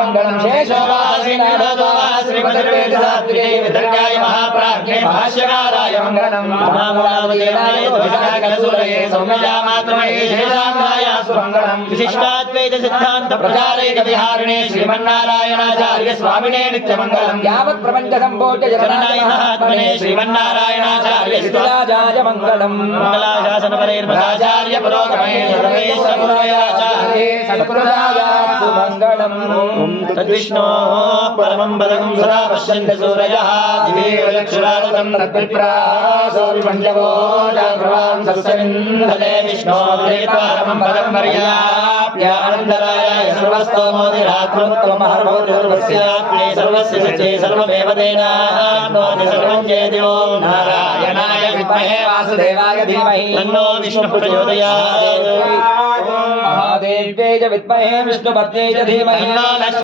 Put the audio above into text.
मंगलम श्रीमद्वेदांतसात्विके वितर्काय महाप्राज्ञे भाष्यकाराय मंगलम महामूलावतीर्णाय विशाखसूरये सौम्यजामात्रमये शेषाम्नाय सुमंगलम विशिष्टाद्वैत सिद्धांत प्रचारैक विहारिणे श्रीमन्नारायणाचार्य स्वामिने नित्यमंगलम यावत् प्रपंच संभोज्य जगन्नाय महात्मने श्रीमन्नारायणाचार्य शिवाजाय मंगलम मंगलाशासन परेर्मदाचार्य पुरोगमे सर्वेश्वराचार्य सद्गुरुराय सुमंगलम तद्विष्णो परमं पदं सदा पश्यन्ति सूरयः दिवे चक्षुरारुतं तद्विप्रासो विमण्डवो जाग्रवां सस्यविन्दते विष्णो परमं पदं पर्याप्य अनन्तराय सर्वस्तोमोदिरात्मत्वमहर्भवतिर्वस्याप्ये सर्वस्य सच्चे सर्वमेव तेनाप्नोति सर्वं चेति ॐ नारायणाय विद्महे वासुदेवाय धीमहि तन्नो विष्णुः प्रचोदयात् महादेव्यै च विद्महे विष्णुपत्न्यै च धीमहि